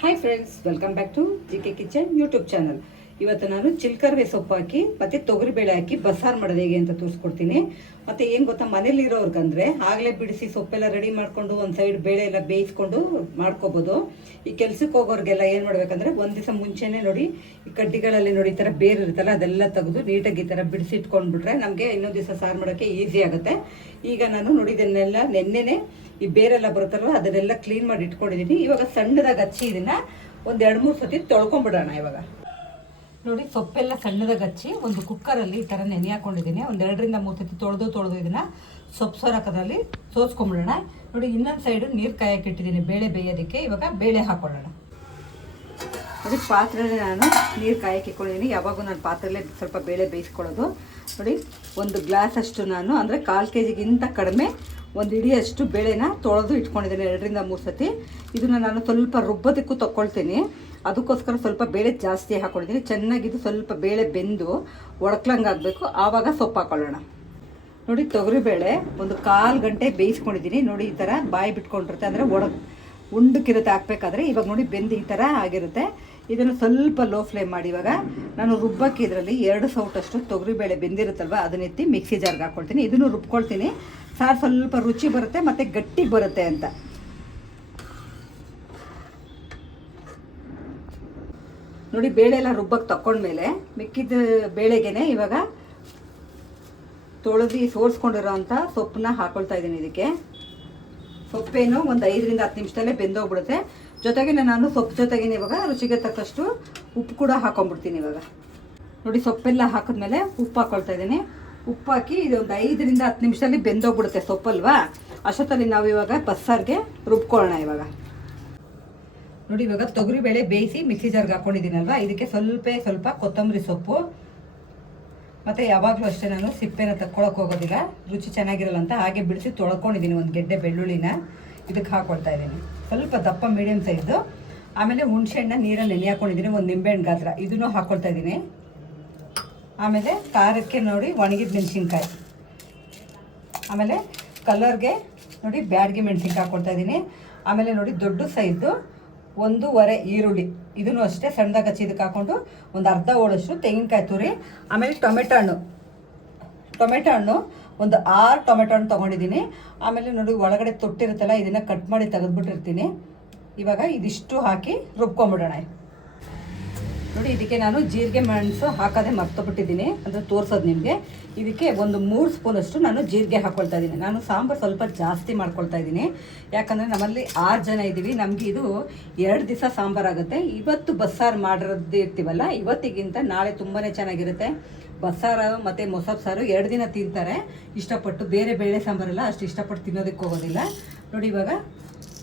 Hi friends, welcome back to JK Kitchen YouTube channel. ಇವತ್ತು ನಾನು ಚಿಲ್ಕರ್ವೆ ಸೊಪ್ಪು ಹಾಕಿ ತೊಗರಿ ಬೇಳೆ ಹಾಕಿ, ಬಸ್ಸಾರು ಮಾಡೋದು ಹೇಗೆ ಅಂತ ತೋರಿಸ್ಕೊಡ್ತೀನಿ. ಮತ್ತೆ ಏನು ಗೊತ್ತಾ ಮನೇಲಿ ಇರೋರ್ಗಂದ್ರೆ ಆಗಲೇ ಬಿಡಿಸಿ ಸೊಪ್ಪೆಲ್ಲ ರೆಡಿ ಮಾಡ್ಕೊಂಡು, ಒಂದು ಸೈಡ್ ಬೇಳೆ ಎಲ್ಲ ಬೇಯಿಸ್ಕೊಂಡು ಮಾಡ್ಕೋಬೋದು. ಈ ಕೆಲ್ಸಕ್ಕೆ ಹೋಗೋರ್ಗೆಲ್ಲ ಏನು ಮಾಡಬೇಕಂದ್ರೆ, ಒಂದು ದಿವಸ ಮುಂಚೆನೇ ನೋಡಿ, ಈ ಕಡ್ಡಿಗಳಲ್ಲಿ ನೋಡಿ ಈ ಥರ ಬೇರೆ ಇರುತ್ತಲ್ಲ, ಅದೆಲ್ಲ ತೆಗೆದು ನೀಟಾಗಿ ಈ ಥರ ಬಿಡಿಸಿಟ್ಕೊಂಡ್ಬಿಟ್ರೆ ನಮಗೆ ಇನ್ನೊಂದು ದಿವಸ ಸಾರು ಮಾಡೋಕ್ಕೆ ಈಸಿ ಆಗುತ್ತೆ. ಈಗ ನಾನು ನೋಡಿ ಇದನ್ನೆಲ್ಲ ನೆನ್ನೆನೆ ಈ ಬೇರೆಲ್ಲ ಬರುತ್ತಲ್ವ, ಅದನ್ನೆಲ್ಲ ಕ್ಲೀನ್ ಮಾಡಿ ಇಟ್ಕೊಂಡಿದ್ದೀನಿ ಇವಾಗ ಸಣ್ಣದಾಗಿ ಹಚ್ಚಿ ಇದನ್ನ ಒಂದು ಎರಡು ಮೂರು ಸತಿ ತೊಳ್ಕೊಂಬಿಡೋಣ ಇವಾಗ. ನೋಡಿ, ಸೊಪ್ಪೆಲ್ಲ ಸಣ್ಣದಾಗಿ ಹಚ್ಚಿ ಒಂದು ಕುಕ್ಕರಲ್ಲಿ ಈ ಥರ ನೆನೆ ಹಾಕೊಂಡಿದ್ದೀನಿ. ಒಂದು ಎರಡರಿಂದ ಮೂರು ಸತಿ ತೊಳೆದು ತೊಳೆದು ಇದನ್ನ ಸೊಪ್ಪು ಸೊರಕದಲ್ಲಿ ಸೋಸ್ಕೊಂಬಿಡೋಣ. ನೋಡಿ, ಇನ್ನೊಂದು ಸೈಡು ನೀರು ಕಾಯಕ್ಕೆ ಇಟ್ಟಿದ್ದೀನಿ, ಬೇಳೆ ಬೇಯೋದಕ್ಕೆ. ಇವಾಗ ಬೇಳೆ ಹಾಕೊಳ್ಳೋಣ. ಅದಕ್ಕೆ ಪಾತ್ರೆಯಲ್ಲಿ ನಾನು ನೀರು ಕಾಯಕ್ಕೆ ಇಟ್ಕೊಂಡಿದ್ದೀನಿ. ಯಾವಾಗೂ ನಾನು ಪಾತ್ರೆಯಲ್ಲೇ ಸ್ವಲ್ಪ ಬೇಳೆ ಬೇಯಿಸ್ಕೊಳ್ಳೋದು. ನೋಡಿ, ಒಂದು ಗ್ಲಾಸ್ ಅಷ್ಟು ನಾನು, ಅಂದರೆ ಕಾಲು ಕೆ ಜಿಗಿಂತ ಕಡಿಮೆ ಒಂದು ಹಿಡಿಯಷ್ಟು ಬೇಳೆನ ತೊಳೆದು ಇಟ್ಕೊಂಡಿದ್ದೀನಿ ಎರಡರಿಂದ ಮೂರು ಸತಿ. ಇದನ್ನು ನಾನು ಸ್ವಲ್ಪ ರುಬ್ಬೋದಕ್ಕೂ ತಗೊಳ್ತೀನಿ ಅದಕ್ಕೋಸ್ಕರ ಸ್ವಲ್ಪ ಬೇಳೆ ಜಾಸ್ತಿ ಹಾಕ್ಕೊಂಡಿದ್ದೀನಿ ಚೆನ್ನಾಗಿದ್ದು ಸ್ವಲ್ಪ ಬೇಳೆ ಬೆಂದು ಆಗಬೇಕು. ಆವಾಗ ಸೊಪ್ಪು ಹಾಕೊಳ್ಳೋಣ. ನೋಡಿ, ತೊಗರಿಬೇಳೆ ಒಂದು ಕಾಲು ಗಂಟೆ ಬೇಯಿಸ್ಕೊಂಡಿದ್ದೀನಿ. ನೋಡಿ, ಈ ಥರ ಬಾಯಿ ಬಿಟ್ಕೊಂಡಿರುತ್ತೆ. ಅಂದರೆ ಒಡ ಉಂಡಕ್ಕಿರುತ್ತೆ ಹಾಕ್ಬೇಕಾದ್ರೆ ಇವಾಗ ನೋಡಿ ಬೆಂದು ಈ ಥರ ಆಗಿರುತ್ತೆ. ಇದನ್ನು ಸ್ವಲ್ಪ ಲೋ ಫ್ಲೇಮ್ ಮಾಡಿ ಇವಾಗ. ನಾನು ರುಬ್ಬಕ್ಕೆ ಇದರಲ್ಲಿ ಎರಡು ಸೌಟಷ್ಟು ತೊಗರಿಬೇಳೆ ಬೆಂದಿರುತ್ತಲ್ವ, ಅದನ್ನ ಎತ್ತಿ ಮಿಕ್ಸಿ ಜಾರ್ಗೆ ಹಾಕ್ಕೊಳ್ತೀನಿ ಇದನ್ನು ರುಬ್ಕೊಳ್ತೀನಿ. ಸಾರು ಸ್ವಲ್ಪ ರುಚಿ ಬರುತ್ತೆ, ಮತ್ತು ಗಟ್ಟಿಗೆ ಬರುತ್ತೆ ಅಂತ. ನೋಡಿ ಬೇಳೆ ಎಲ್ಲ ರುಬ್ಬಕ್ಕೆ ತಕೊಂಡ್ಮೇಲೆ ಮಿಕ್ಕಿದ ಬೇಳೆಗೆನೆ ಇವಾಗ ತೊಳೆದು ಸೋರಿಸ್ಕೊಂಡಿರೋ ಅಂಥ ಸೊಪ್ಪನ್ನ ಹಾಕೊಳ್ತಾ ಇದ್ದೀನಿ ಇದಕ್ಕೆ. ಸೊಪ್ಪೇನು ಒಂದು ಐದರಿಂದ ಹತ್ತು ನಿಮಿಷದಲ್ಲೇ ಬೆಂದೋಗ್ಬಿಡುತ್ತೆ. ಜೊತೆಗೆ ನಾನು ಸೊಪ್ಪು ಜೊತೆಗೆ ಇವಾಗ ರುಚಿಗೆ ತಕ್ಕಷ್ಟು ಉಪ್ಪು ಕೂಡ ಹಾಕೊಂಡ್ಬಿಡ್ತೀನಿ ಇವಾಗ. ನೋಡಿ, ಸೊಪ್ಪೆಲ್ಲ ಹಾಕಿದ್ಮೇಲೆ ಉಪ್ಪು ಹಾಕ್ಕೊಳ್ತಾ ಇದ್ದೀನಿ. ಉಪ್ಪು ಹಾಕಿ ಇದೊಂದು ಐದರಿಂದ ಹತ್ತು ನಿಮಿಷದಲ್ಲಿ ಬೆಂದೋಗ್ಬಿಡುತ್ತೆ ಸೊಪ್ಪಲ್ವಾ? ಅಷ್ಟೊತ್ತಲ್ಲಿ ನಾವು ಇವಾಗ ಬಸ್ಸಾರಿಗೆ ರುಬ್ಕೊಳ್ಳೋಣ ಇವಾಗ. ನೋಡಿ, ಇವಾಗ ತೊಗರಿಬೇಳೆ ಬೇಯಿಸಿ ಮಿಕ್ಸಿ ಜಾರ್ಗೆ ಹಾಕೊಂಡಿದ್ದೀನಲ್ವಾ? ಇದಕ್ಕೆ ಸ್ವಲ್ಪ ಸ್ವಲ್ಪ ಕೊತ್ತಂಬರಿ ಸೊಪ್ಪು ಮತ್ತು ಯಾವಾಗಲೂ ಅಷ್ಟೇ ನಾನು ಸಿಪ್ಪೆನ ತಕ್ಕೊಳಕ್ಕೆ ಹೋಗೋದಿಲ್ಲ. ರುಚಿ ಚೆನ್ನಾಗಿರಲ್ಲ ಅಂತ ಹಾಗೆ ಬಿಡಿಸಿ ತೊಳ್ಕೊಂಡಿದ್ದೀನಿ ಒಂದು ಗೆಡ್ಡೆ ಬೆಳ್ಳುಳ್ಳಿನ. ಇದಕ್ಕೆ ಹಾಕೊಳ್ತಾ ಇದ್ದೀನಿ. ಸ್ವಲ್ಪ ದಪ್ಪ ಮೀಡಿಯಮ್ ಸೈಜು ಆಮೇಲೆ ಹುಣಸೆಹಣ್ಣ ನೀರಲ್ಲಿ ನೆನೆ ಹಾಕೊಂಡಿದ್ದೀನಿ ಒಂದು ನಿಂಬೆಹಣ್ಣು ಗಾತ್ರ. ಇದನ್ನು ಹಾಕ್ಕೊಳ್ತಾ ಇದ್ದೀನಿ. ಆಮೇಲೆ ಖಾರಕ್ಕೆ ನೋಡಿ ಒಣಗಿದ ಮೆಣಸಿನ್ಕಾಯಿ. ಆಮೇಲೆ ಕಲರ್ಗೆ ನೋಡಿ ಬ್ಯಾಡ್ಗೆ ಮೆಣಸಿನ್ಕಾಯಿ ಹಾಕ್ಕೊಳ್ತಾ ಇದ್ದೀನಿ. ಆಮೇಲೆ ನೋಡಿ ದೊಡ್ಡ ಸೈಜು ಒಂದೂವರೆ ಈರುಳ್ಳಿ. ಇದನ್ನು ಅಷ್ಟೇ ಸಣ್ಣದಾಗ ಹಚ್ಚಿ ಇದಕ್ಕೆ ಹಾಕ್ಕೊಂಡು ಒಂದು ಅರ್ಧ ಹೋಳಷ್ಟು ತೆಂಗಿನಕಾಯಿ ತುರಿ, ಆಮೇಲೆ ಟೊಮೆಟೊ ಹಣ್ಣು. ಟೊಮೆಟೊ ಹಣ್ಣು, ಒಂದು ಆರು ಟೊಮೆಟೊ ಹಣ್ಣು ತೊಗೊಂಡಿದ್ದೀನಿ. ಆಮೇಲೆ ನೋಡಿ, ಒಳಗಡೆ ತೊಟ್ಟಿರುತ್ತಲ್ಲ, ಇದನ್ನು ಕಟ್ ಮಾಡಿ ತೆಗೆದ್ಬಿಟ್ಟಿರ್ತೀನಿ. ಇವಾಗ ಇದಿಷ್ಟು ಹಾಕಿ ರುಬ್ಕೊಂಬಿಡೋಣ. ನೋಡಿ, ಇದಕ್ಕೆ ನಾನು ಜೀರಿಗೆ ಮೆಣಸು ಹಾಕೋದೇ ಮರ್ತೋಗ್ಬಿಟ್ಟಿದ್ದೀನಿ. ಅಂದರೆ ತೋರಿಸೋದು ನಿಮಗೆ. ಇದಕ್ಕೆ ಒಂದು ಮೂರು ಸ್ಪೂನಷ್ಟು ನಾನು ಜೀರಿಗೆ ಹಾಕ್ಕೊಳ್ತಾ ಇದ್ದೀನಿ. ನಾನು ಸಾಂಬಾರು ಸ್ವಲ್ಪ ಜಾಸ್ತಿ ಮಾಡ್ಕೊಳ್ತಾ ಇದ್ದೀನಿ. ಯಾಕಂದರೆ ನಮ್ಮಲ್ಲಿ ಆರು ಜನ ಇದ್ದೀವಿ. ನಮಗೆ ಇದು ಎರಡು ದಿವಸ ಸಾಂಬಾರಾಗುತ್ತೆ ಇವತ್ತು ಬಸ್ಸಾರು ಮಾಡಿರೋದು ಇರ್ತೀವಲ್ಲ, ಇವತ್ತಿಗಿಂತ ನಾಳೆ ತುಂಬಾ ಚೆನ್ನಾಗಿರುತ್ತೆ. ಬಸ್ಸಾರು ಮತ್ತು ಮೊಸರು ಸಾರು ಎರಡು ದಿನ ತಿಂತಾರೆ. ಇಷ್ಟಪಟ್ಟು ಬೇರೆ ಬೇಳೆ ಸಾಂಬಾರೆಲ್ಲ, ಅಷ್ಟು ಇಷ್ಟಪಟ್ಟು ತಿನ್ನೋದಕ್ಕೆ ಹೋಗೋದಿಲ್ಲ. ನೋಡಿ ಇವಾಗ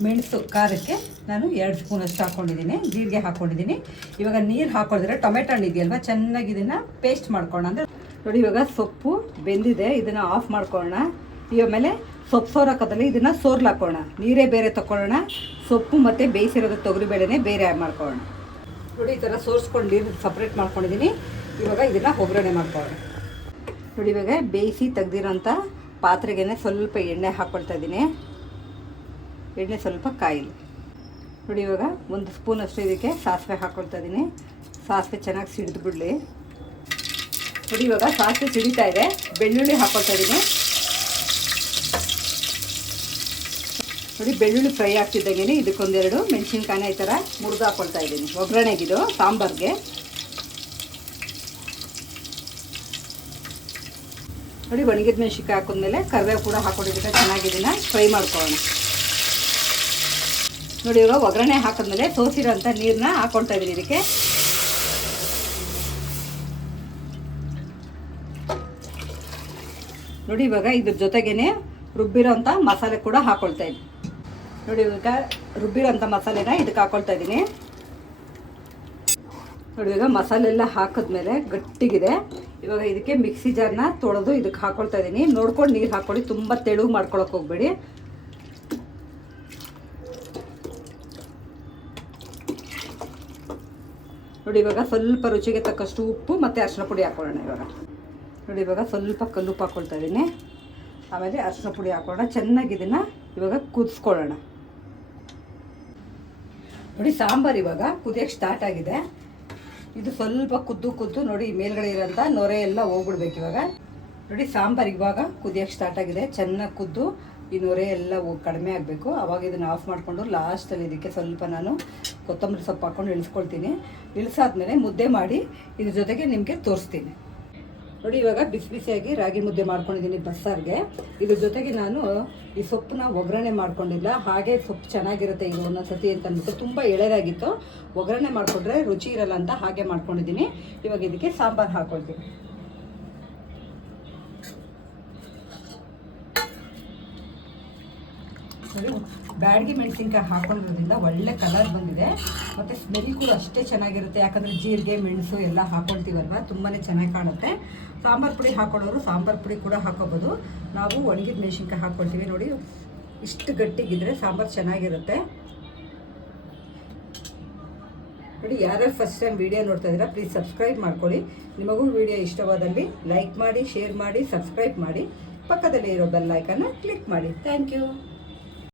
ಮೆಣಸು ಖಾರಕ್ಕೆ ನಾನು ಎರಡು ಸ್ಪೂನ್ ಅಷ್ಟು ಹಾಕ್ಕೊಂಡಿದ್ದೀನಿ, ಜೀರಿಗೆ ಹಾಕ್ಕೊಂಡಿದ್ದೀನಿ. ಇವಾಗ ನೀರು ಹಾಕ್ಕೊಳಿದ್ರೆ ಟೊಮೆಟೊ ಹಣ್ಣು ಇದೆಯಲ್ವ, ಚೆನ್ನಾಗಿ ಇದನ್ನು ಪೇಸ್ಟ್ ಮಾಡ್ಕೊಳ್ಳೋಣ. ಅಂದರೆ ನೋಡಿ ಇವಾಗ ಸೊಪ್ಪು ಬೆಂದಿದೆ, ಇದನ್ನು ಆಫ್ ಮಾಡ್ಕೊಳ್ಳೋಣ. ಈ ಆಮೇಲೆ ಸೊಪ್ಪು ಸೋರಕದಲ್ಲಿ ಇದನ್ನು ಸೋರ್ಲು ಹಾಕೋಣ ನೀರೇ ಬೇರೆ ತಗೊಳ್ಳೋಣ ಸೊಪ್ಪು ಮತ್ತು ಬೇಯಿಸಿರೋದು ತೊಗರಿಬೇಳೆನೇ ಬೇರೆ ಮಾಡ್ಕೊಳ್ಳೋಣ. ನೋಡಿ ಈ ಥರ ಸೋರಿಸ್ಕೊಂಡು ನೀರು ಸಪ್ರೇಟ್ ಮಾಡ್ಕೊಂಡಿದ್ದೀನಿ ಇವಾಗ ಇದನ್ನು ಒಗ್ಗರಣೆ ಮಾಡ್ಕೊಳ್ಳೋಣ. ನೋಡಿ ಇವಾಗ ಬೇಯಿಸಿ ತೆಗ್ದಿರೋಂಥ ಪಾತ್ರೆಗೆ ಸ್ವಲ್ಪ ಎಣ್ಣೆ ಹಾಕ್ಕೊಳ್ತಾ ಇದ್ದೀನಿ ಎಣ್ಣೆ ಸ್ವಲ್ಪ ಕಾಯಿಲಿ. ನೋಡಿ ಇವಾಗ ಒಂದು ಸ್ಪೂನ್ ಅಷ್ಟು ಇದಕ್ಕೆ ಸಾಸಿವೆ ಹಾಕ್ಕೊಳ್ತಾ ಇದ್ದೀನಿ ಸಾಸಿವೆ ಚೆನ್ನಾಗಿ ಸಿಡಿದು ಬಿಡಲಿ. ನೋಡಿ ಇವಾಗ ಸಾಸಿವೆ ಸಿಡಿತಾ ಇದೆ. ಬೆಳ್ಳುಳ್ಳಿ ಹಾಕ್ಕೊಳ್ತಾ ಇದ್ದೀನಿ ನೋಡಿ ಬೆಳ್ಳುಳ್ಳಿ ಫ್ರೈ ಆಗ್ತಿದ್ದಾಗೇನೆ ಇದಕ್ಕೊಂದೆರಡು ಮೆಣಸಿನ್ಕಾಯಿನ ಈ ಥರ ಮುರಿದು ಹಾಕ್ಕೊಳ್ತಾ ಇದ್ದೀನಿ ಒಗ್ಗರಣೆಗಿದು, ಸಾಂಬಾರ್ಗೆ. ನೋಡಿ ಒಣಗಿದ ಮೆಣಸಿನ್ಕಾಯಿ ಹಾಕಿದ್ಮೇಲೆ ಕರಿಬೇವು ಕೂಡ ಹಾಕೊಂಡಿದ್ದಕ್ಕೆ ಚೆನ್ನಾಗಿದ್ದೀನಿ ಫ್ರೈ ಮಾಡ್ಕೊಳ್ಳೋಣ. ನೋಡಿ, ಇವಾಗ ಒಗ್ಗರಣೆ ಹಾಕಿದ್ಮೇಲೆ ಸೋಸಿರೋಂಥ ನೀರನ್ನ ಹಾಕೊಳ್ತಾ ಇದ್ದೀನಿ ಇದಕ್ಕೆ. ನೋಡಿ, ಇವಾಗ ಇದ್ರ ಜೊತೆಗೇನೆ ರುಬ್ಬಿರೋಂಥ ಮಸಾಲೆ ಕೂಡ ಹಾಕ್ಕೊಳ್ತಾ ಇದ್ದೀನಿ. ನೋಡಿ ಇವಾಗ ರುಬ್ಬಿರೋಂಥ ಮಸಾಲೆನ ಇದಕ್ಕೆ ಹಾಕೊಳ್ತಾ ಇದ್ದೀನಿ. ನೋಡಿ, ಇವಾಗ ಮಸಾಲೆ ಎಲ್ಲ ಹಾಕಿದ್ಮೇಲೆ ಗಟ್ಟಿಗಿದೆ. ಇವಾಗ ಇದಕ್ಕೆ ಮಿಕ್ಸಿ ಜಾರ್ನ ತೊಳೆದು ಇದಕ್ಕೆ ಹಾಕೊಳ್ತಾ ಇದ್ದೀನಿ. ನೋಡ್ಕೊಂಡು ನೀರು ಹಾಕ್ಕೊಳ್ಳಿ ತುಂಬ ತೆಳು ಮಾಡ್ಕೊಳಕ್ಕೆ ಹೋಗ್ಬೇಡಿ. ನೋಡಿ, ಇವಾಗ ಸ್ವಲ್ಪ ರುಚಿಗೆ ತಕ್ಕಷ್ಟು ಉಪ್ಪು ಮತ್ತು ಅರ್ಶಿನ ಪುಡಿ ಹಾಕೊಳ್ಳೋಣ ಇವಾಗ. ನೋಡಿ, ಇವಾಗ ಸ್ವಲ್ಪ ಕಲ್ಲುಪ್ಪು ಹಾಕ್ಕೊಳ್ತಾ ಇದ್ದೀನಿ. ಆಮೇಲೆ ಅರಿಶಿನ ಪುಡಿ ಹಾಕೊಳ್ಳೋಣ. ಚೆನ್ನಾಗಿ ಇದನ್ನು ಇವಾಗ ಕುದಿಸ್ಕೊಳ್ಳೋಣ. ನೋಡಿ, ಸಾಂಬಾರು ಇವಾಗ ಕುದಿಯೋಕ್ಕೆ ಸ್ಟಾರ್ಟ್ ಆಗಿದೆ. ಇದು ಸ್ವಲ್ಪ ಕುದ್ದು ಕುದ್ದು ನೋಡಿ ಮೇಲ್ಗಡೆ ಇರೋಂಥ ನೊರೆ ಎಲ್ಲ ಹೋಗ್ಬಿಡ್ಬೇಕು ಇವಾಗ. ನೋಡಿ, ಸಾಂಬಾರು ಇವಾಗ ಕುದಿಯೋಕೆ ಸ್ಟಾರ್ಟ್ ಆಗಿದೆ. ಚೆನ್ನಾಗಿ ಕುದ್ದು. ಈ ನೊರೆ ಎಲ್ಲ ಕಡಿಮೆ ಆಗಬೇಕು. ಅವಾಗ ಇದನ್ನು ಆಫ್ ಮಾಡಿಕೊಂಡು ಲಾಸ್ಟಲ್ಲಿ ಇದಕ್ಕೆ ಸ್ವಲ್ಪ ನಾನು ಕೊತ್ತಂಬರಿ ಸೊಪ್ಪು ಹಾಕ್ಕೊಂಡು ಇಳಿಸ್ಕೊಳ್ತೀನಿ. ಇಳಿಸಾದ್ಮೇಲೆ ಮುದ್ದೆ ಮಾಡಿ ಇದ್ರ ಜೊತೆಗೆ ನಿಮಗೆ ತೋರಿಸ್ತೀನಿ. ನೋಡಿ, ಇವಾಗ ಬಿಸಿ ಬಿಸಿಯಾಗಿ ರಾಗಿ ಮುದ್ದೆ ಮಾಡ್ಕೊಂಡಿದ್ದೀನಿ ಬಸ್ಸಾರಿಗೆ. ಇದ್ರ ಜೊತೆಗೆ ನಾನು ಈ ಸೊಪ್ಪನ್ನ ಒಗ್ಗರಣೆ ಮಾಡ್ಕೊಂಡಿಲ್ಲ. ಹಾಗೆ ಸೊಪ್ಪು ಚೆನ್ನಾಗಿರುತ್ತೆ ಇದು ಒಂದೊಂದು ಸತಿ ಅಂತ ಅಂದ್ಬಿಟ್ಟು ತುಂಬ ಎಳೆದಾಗಿತ್ತು. ಒಗ್ಗರಣೆ ಮಾಡಿಕೊಂಡ್ರೆ ರುಚಿ ಇರಲ್ಲ ಅಂತ ಹಾಗೆ ಮಾಡ್ಕೊಂಡಿದ್ದೀನಿ. ಇವಾಗ ಇದಕ್ಕೆ ಸಾಂಬಾರು ಹಾಕೊಳ್ತೀನಿ. ನೋಡಿ ಬ್ಯಾಡಗಿ ಮೆಣಸಿನ್ಕಾಯಿ ಹಾಕೊಂಡಿರೋದ್ರಿಂದ ಒಳ್ಳೆ ಕಲರ್ ಬಂದಿದೆ. ಮತ್ತು ಸ್ಮೆಲ್ ಕೂಡ ಅಷ್ಟೇ ಚೆನ್ನಾಗಿರುತ್ತೆ. ಯಾಕಂದರೆ ಜೀರಿಗೆ, ಮೆಣಸು ಎಲ್ಲ ಹಾಕೊಳ್ತೀವಲ್ವ? ತುಂಬಾ ಚೆನ್ನಾಗಿ ಕಾಣುತ್ತೆ. ಸಾಂಬಾರು ಪುಡಿ ಹಾಕೊಳ್ಳೋರು ಸಾಂಬಾರು ಪುಡಿ ಕೂಡ ಹಾಕೋಬೋದು. ನಾವು ಒಣಗಿದ ಮೆಣಸಿನ್ಕಾಯಿ ಹಾಕ್ಕೊಳ್ತೀವಿ ನೋಡಿ. ಇಷ್ಟು ಗಟ್ಟಿಗಿದ್ರೆ ಸಾಂಬಾರು ಚೆನ್ನಾಗಿರುತ್ತೆ. ನೋಡಿ, ಯಾರ್ಯಾರು ಫಸ್ಟ್ ಟೈಮ್ ವಿಡಿಯೋ ನೋಡ್ತಾ ಇದ್ದೀರಾ ಪ್ಲೀಸ್ ಸಬ್ಸ್ಕ್ರೈಬ್ ಮಾಡ್ಕೊಳ್ಳಿ. ನಿಮಗೂ ವಿಡಿಯೋ ಇಷ್ಟವಾದಲ್ಲಿ ಲೈಕ್ ಮಾಡಿ ಶೇರ್ ಮಾಡಿ ಸಬ್ಸ್ಕ್ರೈಬ್ ಮಾಡಿ. ಪಕ್ಕದಲ್ಲಿ ಇರೋ ಬೆಲ್ಲೈಕನ್ನು ಕ್ಲಿಕ್ ಮಾಡಿ. Thank you